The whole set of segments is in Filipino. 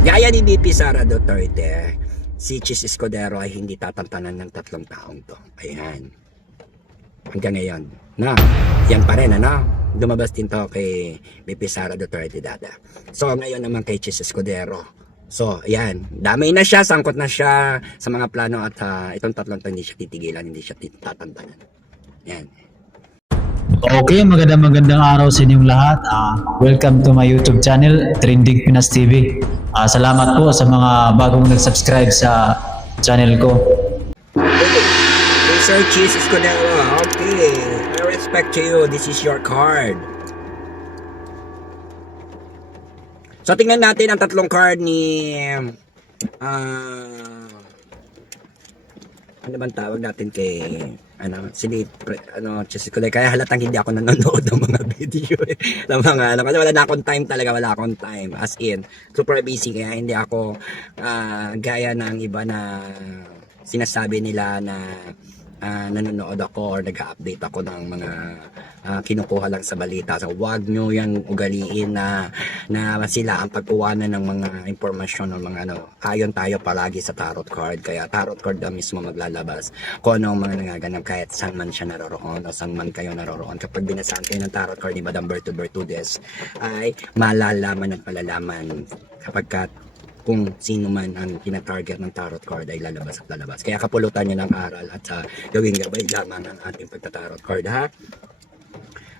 Gaya ni VP Sara Duterte, si Chis Escudero ay hindi tatantanan ng tatlong taong to. Ayan. Hanggang ngayon. Na, yan pa rin, ano? Lumabas din to kay VP Sara Duterte dada. So, ngayon naman kay Chis Escudero. So, ayan. Damay na siya, sangkot na siya sa mga plano at itong tatlong to hindi siya titigilan, hindi siya tatantanan. Ayan. Okay, magandang araw sa inyong lahat. Welcome to my YouTube channel, Trending Pinas TV. Salamat po sa mga bagong nag-subscribe sa channel ko. Hey, Sir Chis Escudero, okay. I respect to you. This is your card. So, tingnan natin ang tatlong card ni... ano bang tawag natin kay... Chis Escudero. Kaya halatang hindi ako nanonood ng mga video. ng mga, kasi wala na akong time talaga. Wala akong time. As in, super busy. Kaya hindi ako gaya ng iba na sinasabi nila na nanonood ako or nag-update ako ng mga kinukuha lang sa balita. So, wag nyo yan ugaliin na sila ang pagkuwanan ng mga impormasyon ng mga ayon tayo palagi sa tarot card. Kaya tarot card na mismo maglalabas kung anong mga nangaganap kahit saan man siya naroroon o saan man kayo naroroon. Kapag binasaan kayo ng tarot card ni Madam Bertudes ay malalaman at malalaman kapag kung sino man ang tinatarget ng tarot card ay lalabas at lalabas. Kaya kapulutan nyo ng aral at gawing gabay lamang ang ating pagtatarot card, ha?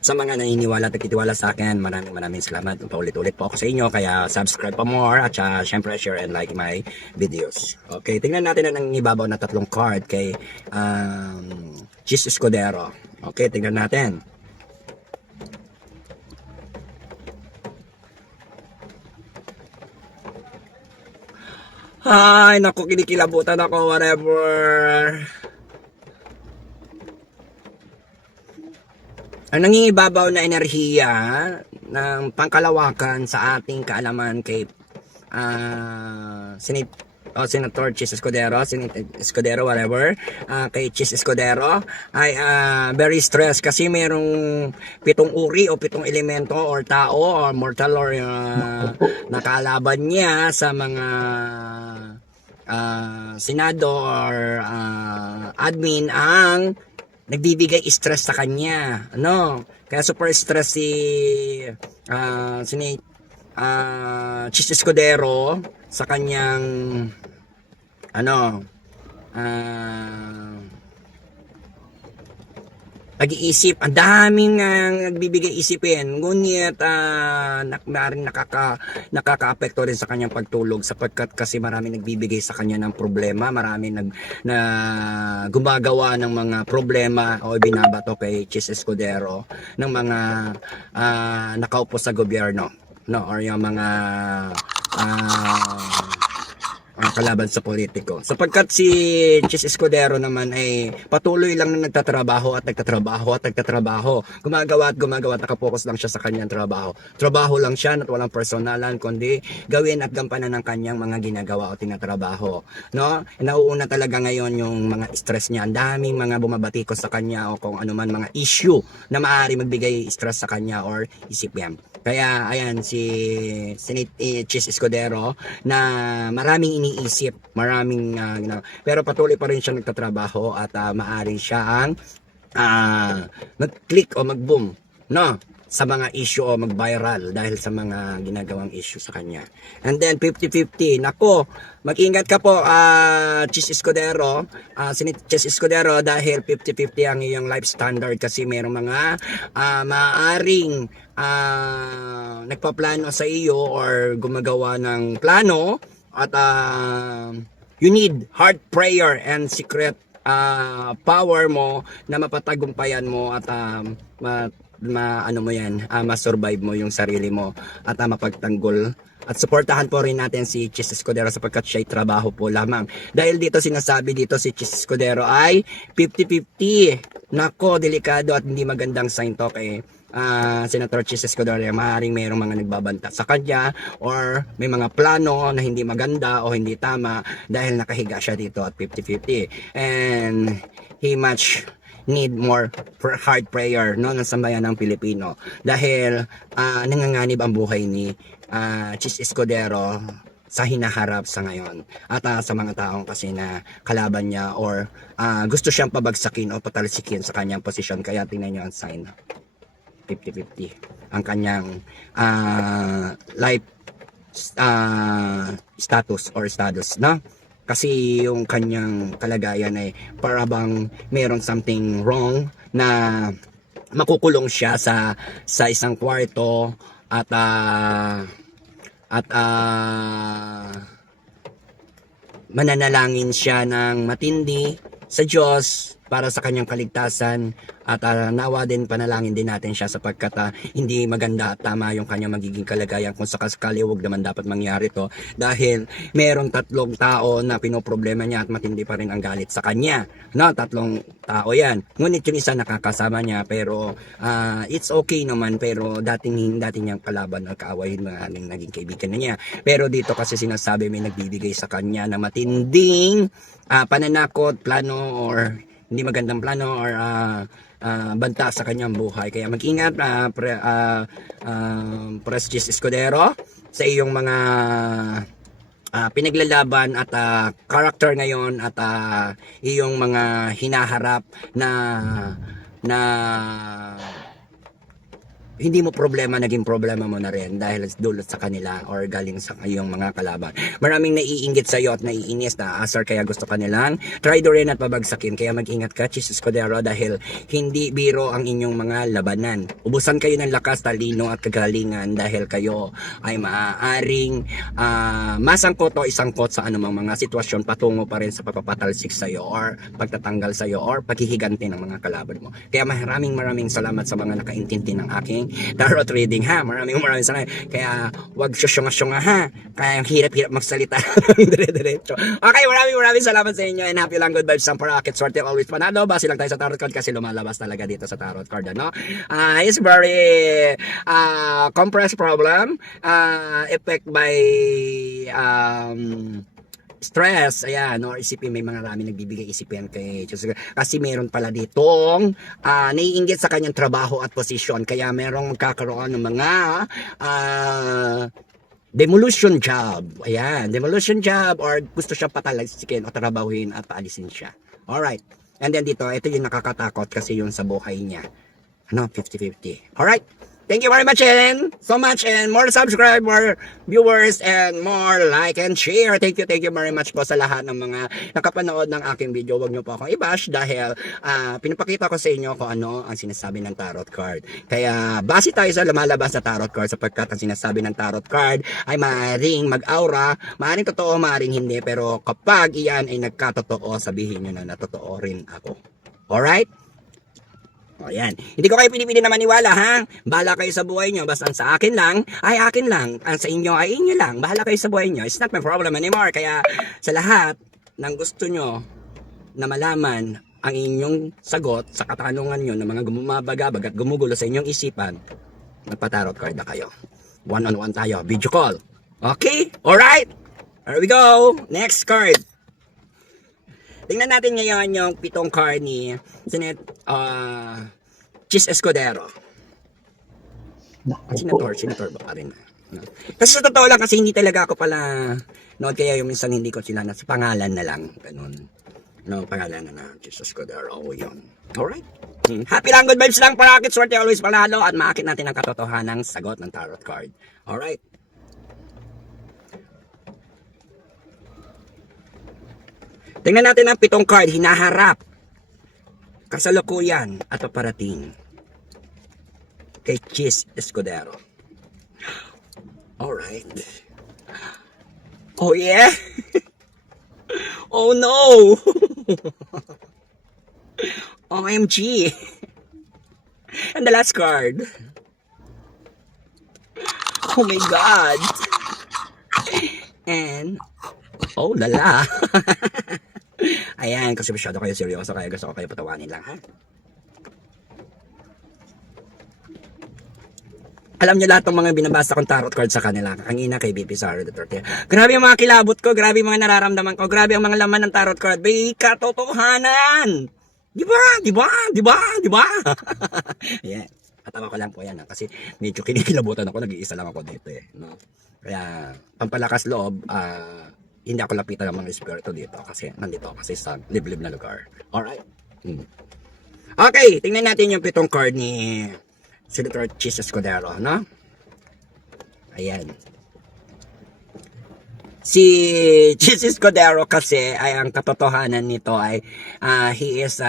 Sa mga naniniwala at nagtitiwala sa akin, maraming salamat. Paulit-ulit po ako sa inyo, kaya subscribe pa more at syempre share and like my videos. Okay, tingnan natin ang ibabaw na tatlong card kay Chis Escudero. Okay, tingnan natin. Ay, naku, kinikilabutan ako, whatever. Ang nangingibabaw na enerhiya ng pangkalawakan sa ating kaalaman kay Senator Chis Escudero, Senator Escudero, whatever, kay Chis Escudero ay very stressed kasi merong 7 uri o 7 elemento or tao or mortal or nakalaban niya sa mga Senado or admin ang nagbibigay stress sa kanya, kaya super stress si Chis Escudero sa kanyang pag-iisip. Ang daming nagbibigay isipin, ngunit nakaka-apekto rin sa kanyang pagtulog sapagkat kasi marami nagbibigay sa kanya ng problema, marami na gumagawa ng mga problema o binabato kay Chis Escudero ng mga nakaupo sa gobyerno, or yung mga kalaban sa politiko. Sapagkat si Chis Escudero naman ay patuloy lang na nagtatrabaho. Gumagawa at nakapokus lang siya sa kanyang trabaho. Trabaho lang siya at walang personalan kundi gawin at gampanan ng kanyang mga ginagawa o tinatrabaho. Nauuna talaga ngayon yung mga stress niya. Ang daming mga bumabatikos sa kanya o kung ano man mga issue na maaari magbigay stress sa kanya or isipin. Kaya ayan si Chis Escudero na maraming iniisip, pero patuloy pa rin siya nagtatrabaho at maaari siya ang mag-click o mag-boom sa mga issue o mag-viral dahil sa mga ginagawang issue sa kanya. And then 50-50, nako, mag-ingat ka po Chis Escudero, Chis Escudero, dahil 50-50 ang iyong life standard kasi mayroong mga maaaring nagpaplano sa iyo or gumagawa ng plano at you need heart prayer and secret power mo na mapatagumpayan mo at ma-survive mo yung sarili mo at mapagtanggol. At suportahan po rin natin si Chis Escudero sapagkat siya'y trabaho po lamang. Dahil dito sinasabi dito si Chis Escudero ay 50-50. Nako, delikado at hindi magandang sign to kay Senator Chis Escudero. Maaaring mayroong mga nagbabanta sa kanya or may mga plano na hindi maganda o hindi tama dahil nakahiga siya dito at 50-50. And he much need more hard prayer ng sambayan ng Pilipino dahil nanganganib ang buhay ni Chis Escudero sa hinaharap sa ngayon. At sa mga taong kasi na kalaban niya or gusto siyang pabagsakin o patalsikin sa kanyang posisyon. Kaya tingnan niyo ang sign. 50-50 ang kanyang life status or status, no? Kasi yung kanyang kalagayan ay para bang meron something wrong na makukulong siya sa isang kwarto at mananalangin siya ng matindi sa Diyos para sa kanyang kaligtasan at nawa din panalangin din natin siya sapagkat hindi maganda at tama yung kanyang magiging kalagayan kung sakasakali huwag naman dapat mangyari to dahil merong 3 tao na pinoproblema niya at matindi pa rin ang galit sa kanya, no? 3 tao yan, ngunit yung isa nakakasama niya pero it's okay naman pero dating niyang kalaban o kaaway naging kaibigan na niya, pero dito kasi sinasabi may nagbibigay sa kanya na matinding pananakot, plano or hindi magandang plano or banta sa kanyang buhay. Kaya mag-ingat, Prestige Escudero, sa iyong mga pinaglalaban at character ngayon at iyong mga hinaharap na hindi mo problema, naging problema mo na rin dahil dulot sa kanila or galing sa iyong mga kalaban. Maraming naiinggit sa iyo at naiinis na asar kaya gusto kanilang try do rin at pabagsakin. Kaya mag-ingat ka, Chis Escudero, dahil hindi biro ang inyong mga labanan. Ubusan kayo ng lakas, talino at kagalingan dahil kayo ay maaaring masangkot o isangkot sa anumang mga sitwasyon patungo pa rin sa papapatalsik sa iyo or pagtatanggal sa iyo or paghihiganti ng mga kalaban mo. Kaya maraming salamat sa mga nakaintindi ng aking tarot reading, ha. Maraming salamat. Kaya wag syunga ha. Kaya ang hirap magsalita dire-diretso. Okay, maraming salamat sa inyo and happy lang, good vibes, sampa rocket, swerte always panalo. Base lang tayo sa tarot card kasi lumalabas talaga dito sa tarot card, ano? It's very compressed problem, effect by stress, ayan, or isipin, may mga rami nagbibigay isipin kay Diyos. Kasi meron pala ditong naiinggit sa kanyang trabaho at posisyon, kaya merong magkakaroon ng mga demolition job, ayan, demolition job, or gusto siya patalsikin o trabahuin at paalisin siya. Alright, and then dito, ito yung nakakatakot kasi yung sa buhay niya, 50-50. Alright, thank you very much and so much and more subscribe, more viewers and more like and share. Thank you very much po sa lahat ng mga nakapanood ng aking video. Huwag niyo po akong i-bash dahil pinapakita ko sa inyo kung ano ang sinasabi ng tarot card. Kaya base tayo sa lumalabas na tarot card sapagkat ang sinasabi ng tarot card ay maaaring mag-aura, maaaring totoo, maaaring hindi, pero kapag iyan ay nagkatotoo, sabihin niyo na natotoo rin ako. Alright? O yan. Hindi ko kayo pinipili na maniwala, ha? Bahala kayo sa buhay nyo. Basta sa akin lang, ay akin lang. Ang sa inyo ay inyo lang. Bahala kayo sa buhay nyo. It's not my problem anymore. Kaya sa lahat ng gusto nyo na malaman ang inyong sagot sa katanungan nyo ng mga gumabagabag at gumugulo sa inyong isipan, magpa-tarot card na kayo. One-on-one tayo. Video call. Okay? Alright? There we go. Next card. Tingnan natin ngayon yung 7 card ni Chis Escudero. Senator ba pa rin? No. Kasi sa totoo lang, kasi hindi talaga ako pala noon, kaya yung minsan hindi ko sila sa pangalan na lang. Ganun. No, pangalan na Chis Escudero. Oh, yun. Alright. Happy lang, good vibes lang, parakit, swerte always panalo at maakit natin ang katotohanan sagot ng tarot card. Alright. Tingnan natin ang 7 card, hinaharap, kasalukuyan at paparating kay Chis Escudero. Alright. Oh yeah? Oh no! OMG! And the last card. Oh my God! And, oh lala! Ayan, kasi masyado kayo seryoso, kaya gusto ko kayo patawanin lang, ha? Alam niyo lahat ng mga binabasa kong tarot card sa kanila, ang ina kay BP Sara Duterte. Grabe ang mga kilabot ko, grabe ang mga nararamdaman ko, grabe ang mga laman ng tarot card. May katotohanan! Di ba? Yeah. Katawa ko lang po yan, ha? Kasi medyo kinikilabutan ako, nag-iisa lang ako dito, eh. No? Kaya pampalakas loob, hindi ako lapitan ng mga espiritu dito kasi nandito kasi sa liblib na lugar. Alright. Okay, tingnan natin yung 7 card ni Senator Chis Escudero, no? Ayan. Si Chis Escudero kasi ay ang katotohanan nito ay he is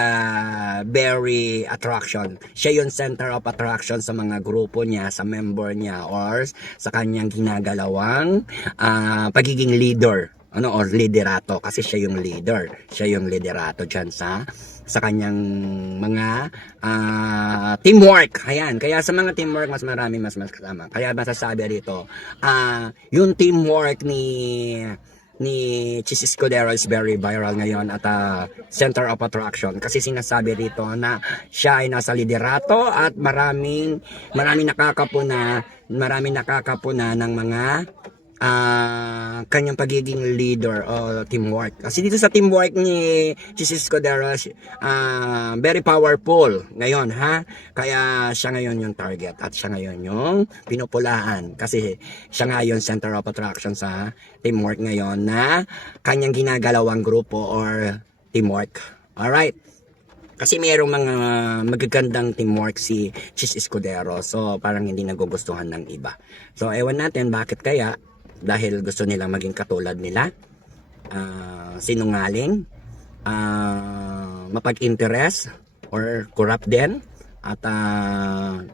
very attraction. Siya yung center of attraction sa mga grupo niya, sa member niya or sa kanyang ginagalawang pagiging leader, ano, or liderato kasi siya yung leader. Siya yung liderato diyan sa kanyang mga teamwork. Ayan, kaya sa mga teamwork mas marami mas kasama. Kaya masasabi dito, yung teamwork ni Chis Escudero is very viral ngayon at center of attraction kasi sinasabi dito na siya ay nasa liderato at maraming nakakapuna ng mga kanyang pagiging leader o teamwork. Kasi dito sa teamwork ni Chis Escudero, very powerful ngayon, ha? Kaya siya ngayon yung target at siya ngayon yung pinupulaan kasi siya nga yung center of attraction sa teamwork ngayon na kanyang ginagalawang grupo or teamwork. Alright? Kasi mayroong mga magagandang teamwork si Chis Escudero. So, parang hindi nagugustuhan ng iba. So, ewan natin bakit kaya. Dahil gusto nilang maging katulad nila. Sinungaling. Mapag-interest. Or corrupt din. At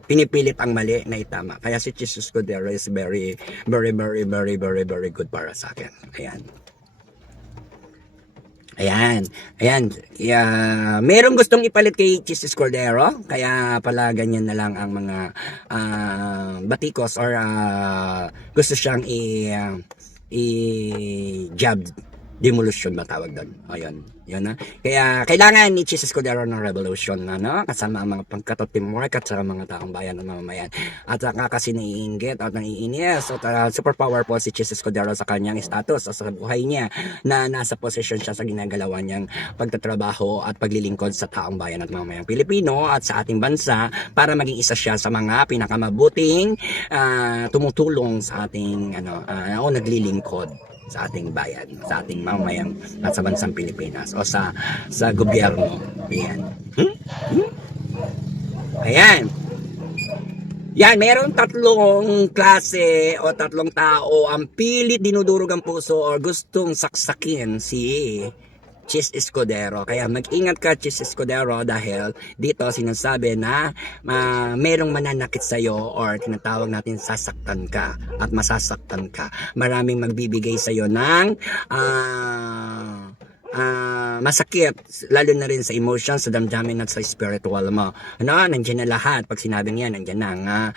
pinipilit ang mali na itama. Kaya si Chis Escudero is very, very, very, very, very, very good para sa akin. Ayan. Ayan. Merong gustong ipalit kay Chis Escudero, kaya pala ganyan na lang ang mga batikos or gusto siyang i-job demolition ba tawag doon. Ayun. Yun na. Kaya kailangan ni Chis Escudero ng revolution na, no? Kasama ang mga pangkatot teamwork at sa mga taong bayan ng mamamayan. At saka kasi naiinggit at naiinis at super powerful si Chis Escudero sa kanyang status o sa buhay niya na nasa posisyon siya sa ginagalawan niyang pagtatrabaho at paglilingkod sa taong bayan at mamamayang Pilipino at sa ating bansa para maging isa siya sa mga pinakamabuting tumutulong sa ating o naglilingkod sa ating bayan, sa ating mamamayang at sa bansang Pilipinas o sa gobyerno. Ayan. Ayan. Yan, meron 3 klase o 3 tao ang pilit dinudurog ang puso o gustong saksakin si Chis Escudero. Kaya mag-ingat ka, Chis Escudero, dahil dito sinasabi na merong mananakit sa'yo or tinatawag natin sasaktan ka at masasaktan ka. Maraming magbibigay sa'yo ng masakit, lalo na rin sa emotions, sa damdamin at sa spiritual mo. Nandiyan na lahat. Pag sinabing yan, nandiyan na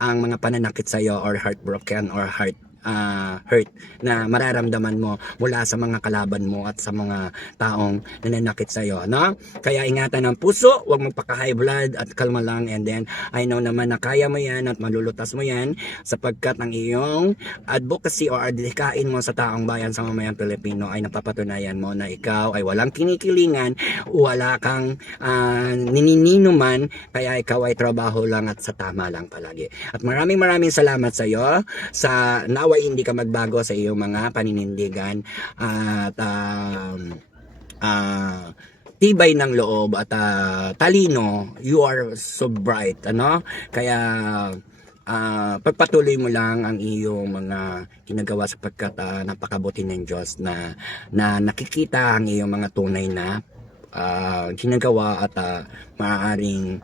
ang mga pananakit sa'yo or heartbroken or hurt na mararamdaman mo mula sa mga kalaban mo at sa mga taong nananakit sa iyo, no? Kaya ingatan ang puso, huwag magpaka-high blood at kalma lang, and then I know naman na kaya mo yan at malulutas mo yan sapagkat ang iyong advocacy o adhikain mo sa taong bayan sa mamayang Pilipino ay napapatunayan mo na ikaw ay walang kinikilingan, wala kang ninininuman, kaya ikaw ay trabaho lang at sa tama lang palagi. At maraming salamat sa iyo sa naway hindi ka magbago sa iyong mga paninindigan at tibay ng loob at talino. You are so bright, kaya pagpatuloy mo lang ang iyong mga ginagawa sapagkat napakabuti ng Diyos na nakikita ang iyong mga tunay na ginagawa at maaaring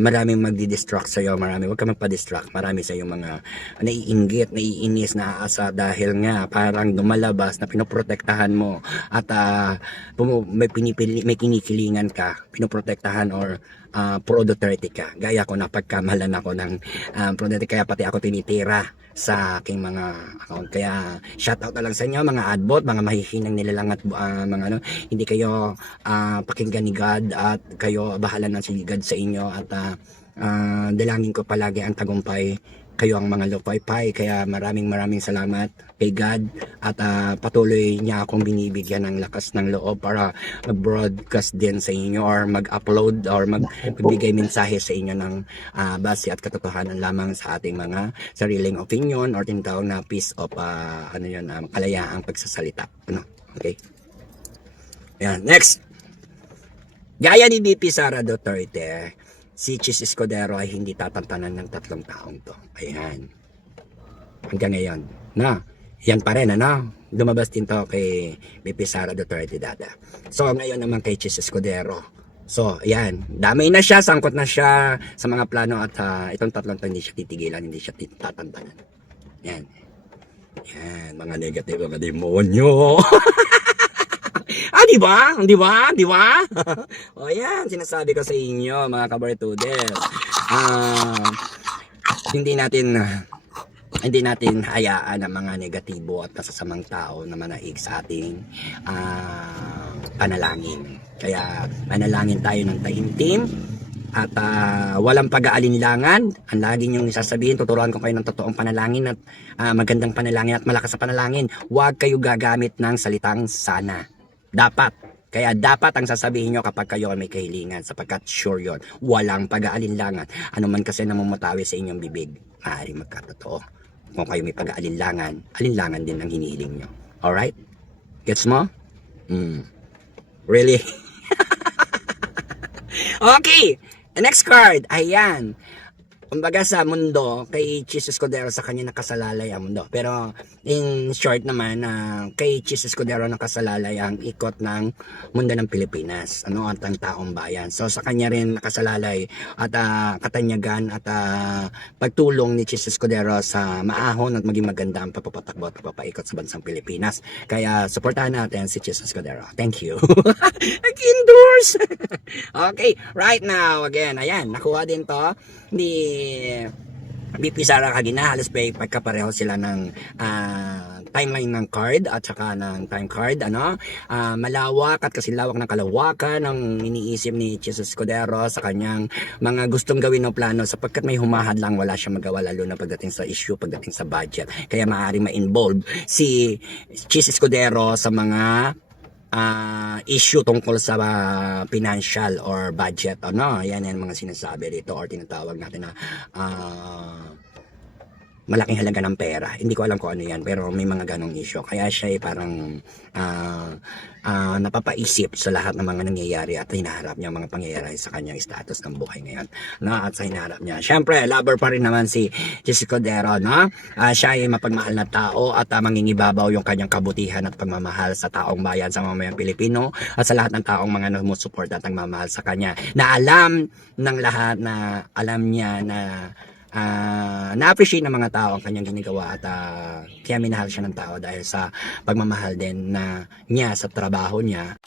maraming magdi-distract sa iyo, huwag ka magpa-distract, marami sa iyo mga naiinggit, naiinis, naaasa dahil nga parang lumalabas na pinoprotektahan mo at may kinikilingan ka, pinoprotektahan or pro Duterte ka. Gaya ko, napagkamalan ako ng pro Duterte, kaya pati ako tinitira sa aking mga account. Kaya shoutout na lang sa inyo mga adbot, mga mahihinang nilalang at mga hindi kayo pakinggan ni God at kayo bahala na si God sa inyo at dalangin ko palagi ang tagumpay kayo ang mga lupaypay. Kaya maraming salamat kay God at patuloy niya akong binibigyan ng lakas ng loob para mag-broadcast din sa inyo or mag-upload or magbigay mensahe sa inyo ng base at katotohanan lamang sa ating mga sariling opinion or tinatawag na piece of kalayaang pagsasalita. Okay? Yan. Next! Gaya ni BP Sara Duterte, si Chis Escudero ay hindi tatantanan ng 3 taong to. Ayan. Hanggang ngayon. Yan pa rin, lumabas din to kay BP Sara Duterte dada. So, ngayon naman kay Chis Escudero. So, ayan. Damay na siya, sangkot na siya sa mga plano at itong 3 to hindi siya titigilan, hindi siya tatantanan. Yan. Yan, mga negative, mga demonyo. Di ba? O yan, sinasabi ko sa inyo, mga kabaritudes. Hindi natin hayaan ang mga negatibo at kasasamang tao na manaig sa ating panalangin. Kaya manalangin tayo ng taimtim at walang pag-aalinlangan. Ang lagi niyong sasabihin, tuturuan ko kayo ng totoong panalangin at magandang panalangin at malakas na panalangin. Huwag kayo gagamit ng salitang sana. Kaya dapat ang sasabihin nyo kapag kayo ay may kahilingan sapagkat sure yon, walang pag-aalinlangan. Ano man kasi namumutawi sa inyong bibig, maaaring magkatotoo. Kung kayo may pag-aalinlangan, alinlangan din ang hinihiling nyo. Alright? Gets mo? Really? Okay! The next card, ayan. Kumbaga sa mundo, kay Chis Escudero sa kanya nakasalalay ang mundo. Pero in short naman, kay Chis Escudero nakasalalay ang ikot ng mundo ng Pilipinas. At ang taong bayan. So sa kanya rin nakasalalay at katanyagan at pagtulong ni Chis Escudero sa maahon at maging maganda ang papapatakbo at papaikot sa bansang Pilipinas. Kaya supportahan natin si Chis Escudero. Thank you. Nag-endorse! Okay, right now, again, ayan, nakuha din to ni BP Sara Cagina. Halos pagkapareho sila ng timeline ng card at saka ng time card. Malawak at kasilawak ng kalawakan ng iniisip ni Chis Escudero sa kanyang mga gustong gawin ng plano sapagkat may humahad lang, wala siya magawa lalo na pagdating sa issue, pagdating sa budget. Kaya maaaring ma-involve si Chis Escudero sa mga issue tungkol sa financial or budget. Yan mga sinasabi dito or tinatawag natin na malaking halaga ng pera. Hindi ko alam kung ano yan, pero may mga ganong issue. Kaya siya ay parang napapaisip sa lahat ng mga nangyayari at hinaharap niya mga pangyayari sa kanyang status ng buhay ngayon. At sa hinaharap niya. Siyempre, lover pa rin naman si Chis Escudero. Siya ay mapagmahal na tao at mangingibabaw yung kanyang kabutihan at pagmamahal sa taong bayan, sa mamayang Pilipino at sa lahat ng taong mga nagmusuporta at nagmamahal sa kanya. Na alam ng lahat na alam niya na na-appreciate ng mga tao ang kanyang ginagawa at kaya minahal siya ng tao dahil sa pagmamahal din na niya sa trabaho niya.